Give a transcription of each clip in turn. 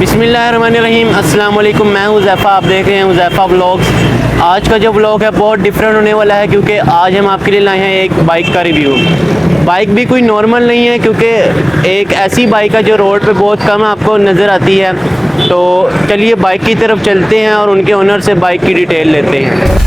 बिस्मिल्लाहिर्रहमानिर्रहीम, अस्सलाम वालेकुम। मैं हूँ ज़ैफ़ा, आप देख रहे हैं ज़ैफ़ा व्लॉग्स। आज का जो व्लॉग है बहुत डिफरेंट होने वाला है क्योंकि आज हम आपके लिए लाए हैं एक बाइक का रिव्यू। बाइक भी कोई नॉर्मल नहीं है क्योंकि एक ऐसी बाइक है जो रोड पे बहुत कम आपको नज़र आती है। तो चलिए बाइक की तरफ चलते हैं और उनके ओनर से बाइक की डिटेल लेते हैं।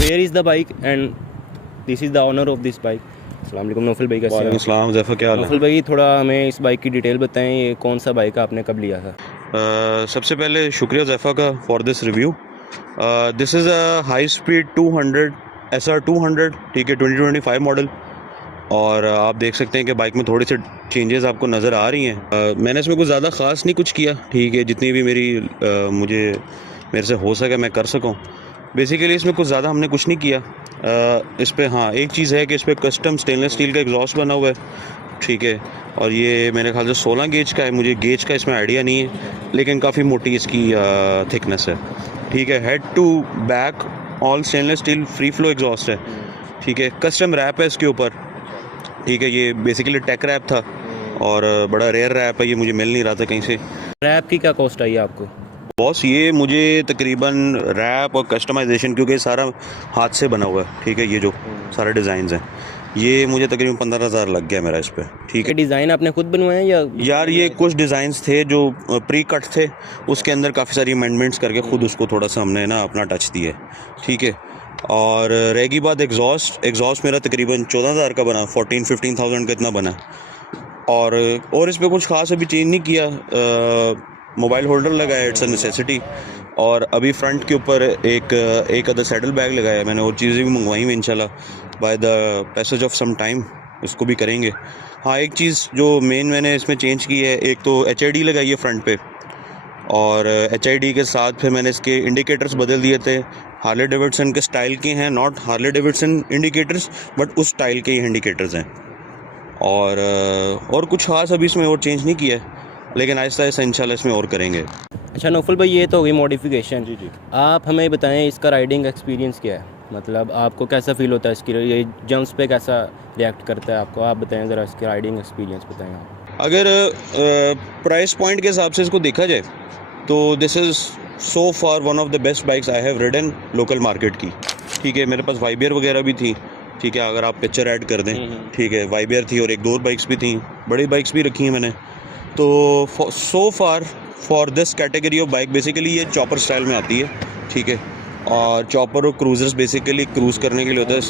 Where is the bike and this is the owner of this bike. अस्सलाम वालेकुम नौफल भाई, कैसे हैं? अस्सलाम ज़ैफ़ा, क्या हाल है? नौफल भाई, थोड़ा हमें इस बाइक की डिटेल बताएं, ये कौन सा बाइक है, आपने कब लिया था? सबसे पहले शुक्रिया ज़ैफ़ा का for this review. This is a high speed 200 SR 200, ठीक है, 2025 मॉडल। और आप देख सकते हैं कि बाइक में थोड़े से चेंजेस आपको नज़र आ रही हैं। मैंने इसमें कुछ ज़्यादा ख़ास नहीं कुछ किया, ठीक है, जितनी भी मेरे से हो सके मैं कर सकूँ। बेसिकली इसमें कुछ ज़्यादा हमने कुछ नहीं किया। इस पर हाँ एक चीज़ है कि इस पर कस्टम स्टेनलेस स्टील का एग्जॉस्ट बना हुआ है, ठीक है, और ये मेरे ख्याल से 16 गेज का है। मुझे गेज का इसमें आइडिया नहीं है, लेकिन काफ़ी मोटी इसकी थिकनेस है, ठीक है। Head to back all stainless steel free flow exhaust है, ठीक है। कस्टम रैप है इसके ऊपर, ठीक है। ये बेसिकली टेक रैप था और बड़ा रेयर रैप है, ये मुझे मिल नहीं रहा था कहीं से। रैप की क्या कॉस्ट आई है आपको? बॉस ये मुझे तकरीबन रैप और कस्टमाइजेशन, क्योंकि ये सारा हाथ से बना हुआ है, ठीक है, ये जो सारे डिज़ाइंस हैं, ये मुझे तकरीबन 15,000 लग गया मेरा इस पर, ठीक है। डिज़ाइन आपने खुद बनवाए या? यार ये कुछ डिज़ाइंस थे जो प्री कट थे, उसके अंदर काफ़ी सारी अमेंडमेंट्स करके खुद उसको थोड़ा सा हमने ना अपना टच दिया, ठीक है। और रहेगी बात एग्जॉस्ट मेरा तकरीबन 14,000 का बना, 14-15,000 का इतना बना। और इस पर कुछ ख़ास अभी चेंज नहीं किया। मोबाइल होल्डर लगाया, इट्स अ नेसेसिटी। और अभी फ्रंट के ऊपर एक अदर सैडल बैग लगाया है मैंने, और चीज़ें भी मंगवाई हुई इंशाल्लाह by the passage of some time उसको भी करेंगे। हाँ एक चीज़ जो मेन मैंने इसमें चेंज की है, एक तो HID लगाई है फ्रंट पे, और HID के साथ फिर मैंने इसके इंडिकेटर्स बदल दिए थे। हार्ले डेविडसन के स्टाइल के हैं, not Harley Davidson indicators, but उस स्टाइल के ही इंडिकेटर्स हैं। और कुछ खास अभी इसमें और चेंज नहीं किया है, लेकिन आहिस्ता आहिस्ता इंशाल्लाह इसमें और करेंगे। अच्छा नौफल भाई, ये तो हो गई मॉडिफिकेशन। जी। आप हमें बताएं इसका राइडिंग एक्सपीरियंस क्या है, मतलब आपको कैसा फील होता है इसकी, ये जंप्स पे कैसा रिएक्ट करता है आपको, आप बताएं ज़रा इसकी राइडिंग एक्सपीरियंस बताएं आप। अगर प्राइस पॉइंट के हिसाब से इसको देखा जाए तो this is so far one of the best bikes I have ridden local market की, ठीक है। मेरे पास वाइबियर वगैरह भी थी, ठीक है, अगर आप पिक्चर ऐड कर दें, ठीक है। वाइबियर थी और एक दो बाइक्स भी थी, बड़ी बाइक्स भी रखी हैं मैंने। तो so far for this category of bike, basically ये चॉपर स्टाइल में आती है, ठीक है। और चॉपर और क्रूजर्स बेसिकली क्रूज़ करने के लिए होता है,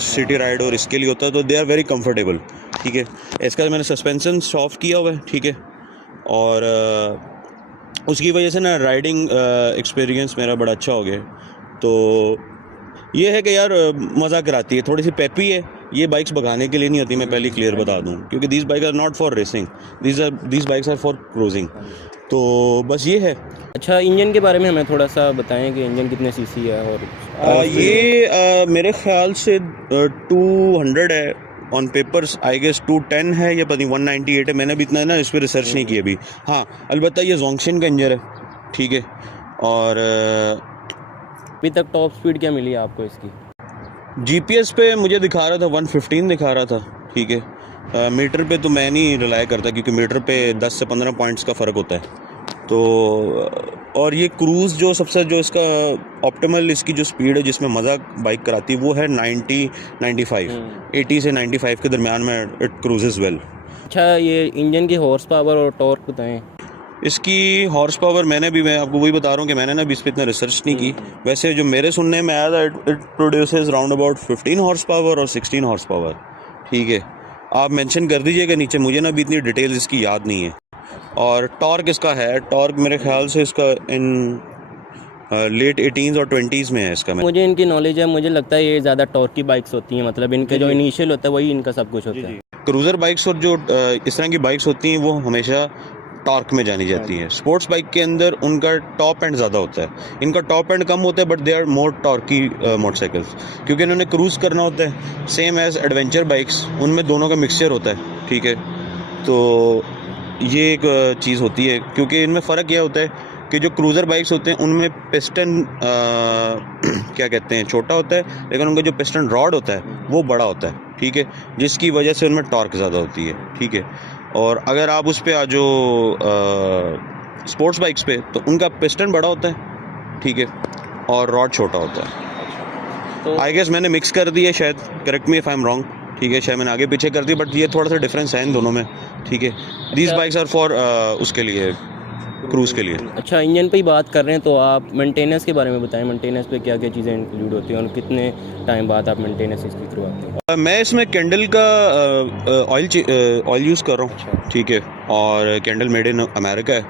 सिटी राइड और इसके लिए होता है, तो दे आर वेरी कंफर्टेबल, ठीक है। इसका मैंने सस्पेंशन सॉफ्ट किया हुआ है, ठीक है, और उसकी वजह से ना राइडिंग एक्सपीरियंस मेरा बड़ा अच्छा हो गया। तो ये है कि यार मज़ा कराती है, थोड़ी सी पेपी है। ये बाइक्स भगाने के लिए नहीं होती, मैं पहले क्लियर बता दूं, क्योंकि these bike are not for racing, these bikes are for cruising. तो बस ये है। अच्छा इंजन के बारे में हमें थोड़ा सा बताएं कि इंजन कितने सीसी है। और ये मेरे ख्याल से 200 है, ऑन पेपर्स आई गेस 210 है, या पता नहीं 198 है। मैंने भी इतना ना इस पर रिसर्च नहीं की अभी। हाँ अलबत्ता ये जोंगशन का इंजन है, ठीक है। और अभी तक टॉप स्पीड क्या मिली है आपको इसकी? GPS पे मुझे दिखा रहा था 115 दिखा रहा था, ठीक है। मीटर पे तो मैं नहीं रिलाय करता, क्योंकि मीटर पे 10 से 15 पॉइंट्स का फ़र्क होता है। तो और ये क्रूज़ जो सबसे जो इसका ऑप्टिमल इसकी जो स्पीड है जिसमें मज़ा बाइक कराती है, वो है 80 से 95 के दरमियान में इट क्रूजेज़ वेल। अच्छा ये इंजन की हॉर्स पावर और टॉर्क बताएं। इसकी हॉर्स पावर मैं आपको वही बता रहा हूँ कि मैंने ना अभी इस पर इतना रिसर्च नहीं की। वैसे जो मेरे सुनने में आया था, it produces round about 15 horse power और 16 हॉर्स पावर, ठीक है। आप मेंशन कर दीजिएगा नीचे, मुझे ना अभी इतनी डिटेल्स इसकी याद नहीं है। और टॉर्क इसका है, टॉर्क मेरे ख्याल से इसका इन लेट 18s और 20s में है इसका। मुझे इनकी नॉलेज है, मुझे लगता है ये ज़्यादा टॉर्क की बाइक्स होती हैं, मतलब इनके जो इनिशियल होता है वही इनका सब कुछ होता है। क्रूज़र बाइक्स और जो इस तरह की बाइक्स होती हैं वो हमेशा टॉर्क में जानी जाती हैं। स्पोर्ट्स बाइक के अंदर उनका टॉप एंड ज़्यादा होता है, इनका टॉप एंड कम होता है, but they are more torquey motorcycles, क्योंकि इन्होंने क्रूज़ करना होता है। सेम एज एडवेंचर बाइक्स, उनमें दोनों का मिक्सचर होता है, ठीक है। तो ये एक चीज़ होती है, क्योंकि इनमें फ़र्क यह होता है कि जो क्रूज़र बाइक्स होते हैं उनमें पिस्टन क्या कहते हैं छोटा होता है, लेकिन उनका जो पिस्टन रॉड होता है वो बड़ा होता है, ठीक है, जिसकी वजह से उनमें टॉर्क ज़्यादा होती है, ठीक है। और अगर आप उस पर आ जो स्पोर्ट्स बाइक्स पे, तो उनका पिस्टन बड़ा होता है, ठीक है, और रॉड छोटा होता है। तो आई गेस मैंने मिक्स कर दिया, शायद, correct me if I am wrong, ठीक है, शायद मैंने आगे पीछे कर दी, बट ये थोड़ा सा डिफरेंस है इन दोनों में, ठीक है। दीज बाइक्स आर फॉर उसके लिए, क्रूज़ के लिए। अच्छा, इंजन पे ही बात कर रहे हैं तो आप मेंटेनेंस के बारे में बताएं, मेंटेनेंस पे क्या क्या चीज़ें इंक्लूड होती हैं और कितने टाइम बाद आप मेंटेनेंस इसकी करवाते हैं? मैं इसमें कैंडल का ऑयल यूज़ कर रहा हूँ, ठीक है, और कैंडल मेड इन अमेरिका है,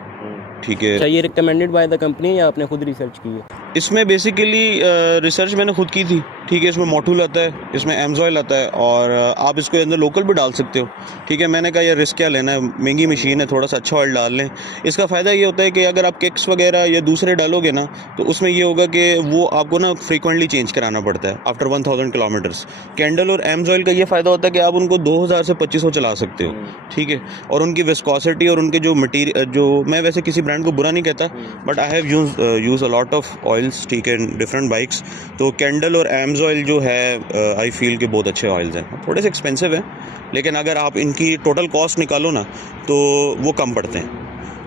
ठीक है। अच्छा, ये रिकमेंडेड बाय द कंपनी या आपने खुद रिसर्च की है? इसमें बेसिकली रिसर्च मैंने खुद की थी, ठीक है। इसमें मोटूल आता है, इसमें एम्सॉइल आता है, और आप इसको अंदर लोकल भी डाल सकते हो, ठीक है। मैंने कहा यार रिस्क क्या लेना है, महंगी मशीन है, थोड़ा सा अच्छा ऑयल डाल लें। इसका फ़ायदा ये होता है कि अगर आप किक्स वगैरह या दूसरे डालोगे ना, तो उसमें ये होगा कि वो आपको ना फ्रीक्वेंटली चेंज कराना पड़ता है आफ्टर 1000 किलोमीटर्स। कैंडल और एम्सॉइल का ये फ़ायदा होता है कि आप उनको 2000 से 2500 चला सकते हो, ठीक है। और उनकी विस्कोसिटी और उनके जो मटीरियल, जो मैं वैसे किसी ब्रांड को बुरा नहीं कहता, but I have use a lot of oils, ठीक है, डिफरेंट बाइक्स। तो कैंडल और एम्सॉइल जो है आई फील के बहुत अच्छे ऑयल्स हैं, थोड़े से एक्सपेंसिव हैं, लेकिन अगर आप इनकी टोटल कॉस्ट निकालो ना तो वो कम पड़ते हैं।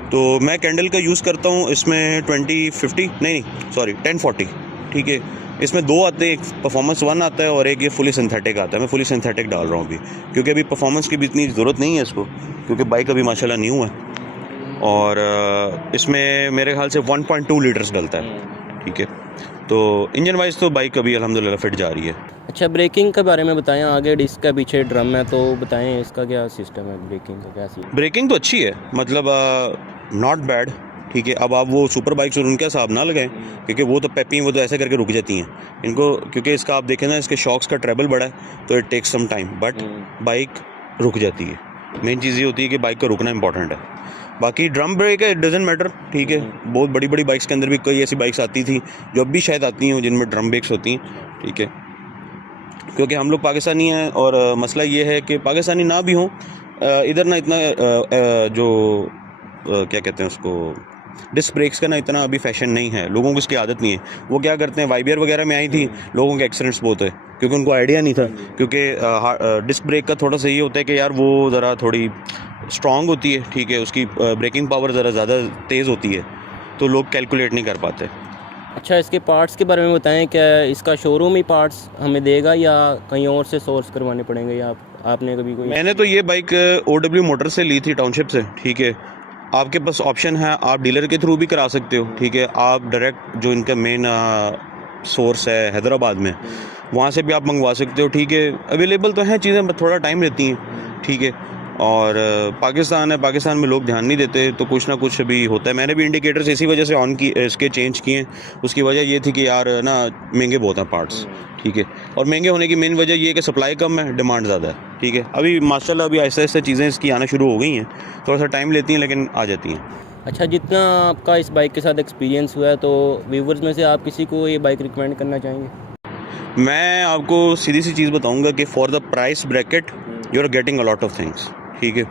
तो मैं कैंडल का यूज़ करता हूँ, इसमें 1040, ठीक है। इसमें दो आते हैं, एक परफॉर्मेंस 1 आता है और एक ये फुली सिंथेटिक आता है। मैं फुली सिंथेटिक डाल रहा हूँ अभी, क्योंकि अभी परफॉर्मेंस की भी इतनी ज़रूरत नहीं है इसको, क्योंकि बाइक अभी माशाल्लाह न्यू है। और इसमें मेरे ख्याल से 1.2 लीटर्स डलता है, ठीक है। तो इंजन वाइज तो बाइक अभी अल्हम्दुलिल्लाह फिट जा रही है। अच्छा, ब्रेकिंग के बारे में बताएं, आगे डिस्क है, पीछे ड्रम है, तो बताएं इसका क्या सिस्टम है, ब्रेकिंग का क्या सिस्टम? ब्रेकिंग तो अच्छी है, मतलब नॉट बैड, ठीक है। अब आप वो सुपर बाइक्स और उनके हिसाब ना लगाएं, क्योंकि वो तो पेपी, वो तो ऐसे करके रुक जाती हैं इनको, क्योंकि इसका आप देखें ना, इसके शॉक्स का ट्रेबल बड़ा है, तो it takes some time, but bike रुक जाती है। मेन चीज़ ये होती है कि बाइक का रुकना इंपॉर्टेंट है। बाकी ड्रम ब्रेक है, इट डजंट मैटर, ठीक है। बहुत बड़ी बड़ी बाइक्स के अंदर भी कई ऐसी बाइक्स आती थी जो अब भी शायद आती हैं जिनमें ड्रम ब्रेक्स होती हैं, ठीक है। क्योंकि हम लोग पाकिस्तानी हैं, और मसला ये है कि पाकिस्तानी ना भी हों, इधर ना इतना जो क्या कहते हैं उसको, डिस्क ब्रेक्स का ना इतना अभी फैशन नहीं है, लोगों को इसकी आदत नहीं है। वो क्या करते हैं, वाइबियर वगैरह में आई थी, लोगों के एक्सीडेंट्स बहुत है, क्योंकि उनको आइडिया नहीं था। क्योंकि डिस्क ब्रेक का थोड़ा सा ये होता है कि यार वो ज़रा थोड़ी स्ट्रॉन्ग होती है, ठीक है, उसकी ब्रेकिंग पावर ज़रा ज़्यादा तेज़ होती है, तो लोग कैलकुलेट नहीं कर पाते। अच्छा, इसके पार्ट्स के बारे में बताएं, क्या इसका शोरूम ही पार्ट्स हमें देगा या कहीं और से सोर्स करवाने पड़ेंगे, या आपने कभी कोई? मैंने तो ये बाइक OW मोटर से ली थी, टाउनशिप से, ठीक है। आपके पास ऑप्शन है, आप डीलर के थ्रू भी करा सकते हो, ठीक है। आप डायरेक्ट जो इनका मेन सोर्स है हैदराबाद में, वहाँ से भी आप मंगवा सकते हो, ठीक है। अवेलेबल तो हैं चीज़ें, बट थोड़ा टाइम लेती हैं, ठीक है। और पाकिस्तान है, पाकिस्तान में लोग ध्यान नहीं देते, तो कुछ ना कुछ भी होता है। मैंने भी इंडिकेटर्स इसी वजह से ऑन की, इसके चेंज किए। उसकी वजह ये थी कि यार ना महंगे बहुत हैं पार्ट्स, ठीक है। और महंगे होने की मेन वजह ये है कि सप्लाई कम है, डिमांड ज़्यादा है, ठीक है। अभी माशाल्लाह अभी ऐसे ऐसे चीज़ें इसकी आना शुरू हो गई हैं, थोड़ा सा टाइम लेती हैं, लेकिन आ जाती हैं। अच्छा, जितना आपका इस बाइक के साथ एक्सपीरियंस हुआ है, तो व्यूवर्स में से आप किसी को ये बाइक रिकमेंड करना चाहेंगे? मैं आपको सीधी सी चीज़ बताऊंगा कि for the price bracket you are getting a lot of things, ठीक है।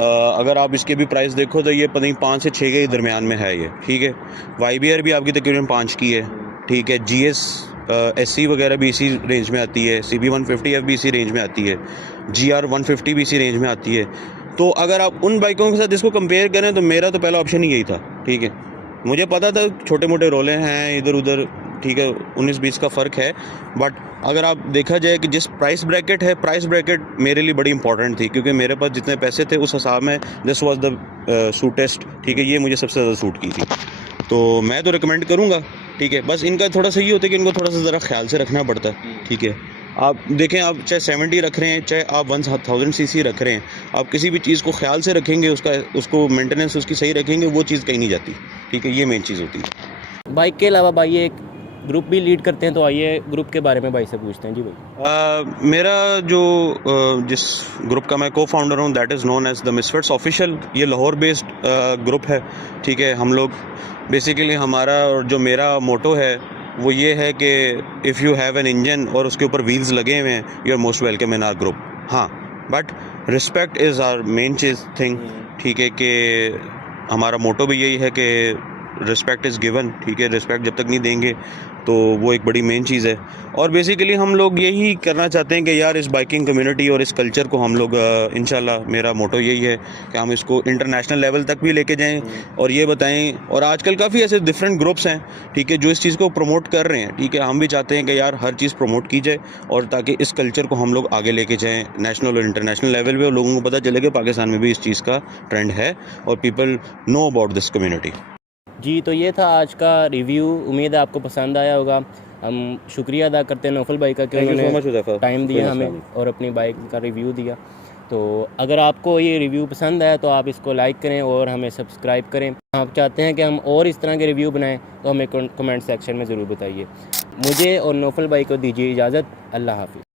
अगर आप इसके भी प्राइस देखो तो ये पता नहीं 5 से 6 के दरमियान में है ये, ठीक है। YBR भी आपकी तकरीबन 5 की है, ठीक है। GS SC वगैरह भी इसी रेंज में आती है, CB 150F भी इसी रेंज में आती है, GR 150 भी इसी रेंज में आती है। तो अगर आप उन बाइकों के साथ इसको कंपेयर करें तो मेरा तो पहला ऑप्शन ही यही था, ठीक है। मुझे पता था छोटे मोटे रोले हैं इधर उधर, ठीक है, 19-20 का फ़र्क है, बट अगर आप देखा जाए कि जिस प्राइस ब्रैकेट है, प्राइस ब्रैकेट मेरे लिए बड़ी इंपॉर्टेंट थी, क्योंकि मेरे पास जितने पैसे थे उस हिसाब में दिस वाज द सूटेस्ट, ठीक है। ये मुझे सबसे ज़्यादा सूट की थी, तो मैं तो रिकमेंड करूँगा, ठीक है। बस इनका थोड़ा सा ये होता है कि इनको थोड़ा सा ज़रा ख्याल से रखना पड़ता है, ठीक है। आप देखें, आप चाहे 70 रख रहे हैं, चाहे आप 1000 cc रख रहे हैं, आप किसी भी चीज़ को ख्याल से रखेंगे, उसको मेंटेनेंस उसकी सही रखेंगे, वो चीज़ कहीं नहीं जाती, ठीक है। ये मेन चीज़ होती है। बाइक के अलावा भाई एक ग्रुप भी लीड करते हैं, तो आइए ग्रुप के बारे में भाई से पूछते हैं। जी भाई। मेरा जो जिस ग्रुप का मैं को फाउंडर हूँ that is known as the misfits official. ये लाहौर बेस्ड ग्रुप है, ठीक है। हम लोग बेसिकली हमारा और जो मेरा मोटो है वो ये है कि if you have an engine और उसके ऊपर व्हील्स लगे हुए हैं, you are most welcome in our group. हाँ, but respect is our main चीज़ थिंग, ठीक है। कि हमारा मोटो भी यही है कि रिस्पेक्ट इज़ गिवन, ठीक है। रिस्पेक्ट जब तक नहीं देंगे तो वो एक बड़ी मेन चीज़ है। और बेसिकली हम लोग यही करना चाहते हैं कि यार इस बाइकिंग कम्युनिटी और इस कल्चर को हम लोग इंशाल्लाह, मेरा मोटो यही है कि हम इसको इंटरनेशनल लेवल तक भी लेके जाएं और ये बताएं। और आजकल काफ़ी ऐसे डिफरेंट ग्रुप्स हैं, ठीक है, जो इस चीज़ को प्रमोट कर रहे हैं, ठीक है। हम भी चाहते हैं कि यार हर चीज़ प्रमोट की जाए और ताकि इस कल्चर को हम लोग आगे लेके जाएँ नेशनल और इंटरनेशनल लेवल पर, और लोगों को पता चले कि पाकिस्तान में भी इस चीज़ का ट्रेंड है और people know about this community. जी, तो ये था आज का रिव्यू। उम्मीद है आपको पसंद आया होगा। हम शुक्रिया अदा करते हैं नौफल भाई का कि उन्होंने टाइम दिया हमें और अपनी बाइक का रिव्यू दिया। तो अगर आपको ये रिव्यू पसंद आया तो आप इसको लाइक करें और हमें सब्सक्राइब करें। आप चाहते हैं कि हम और इस तरह के रिव्यू बनाएं तो हमें कमेंट सेक्शन में ज़रूर बताइए। मुझे और नौफल भाई को दीजिए इजाज़त। अल्लाह हाफ़िज़।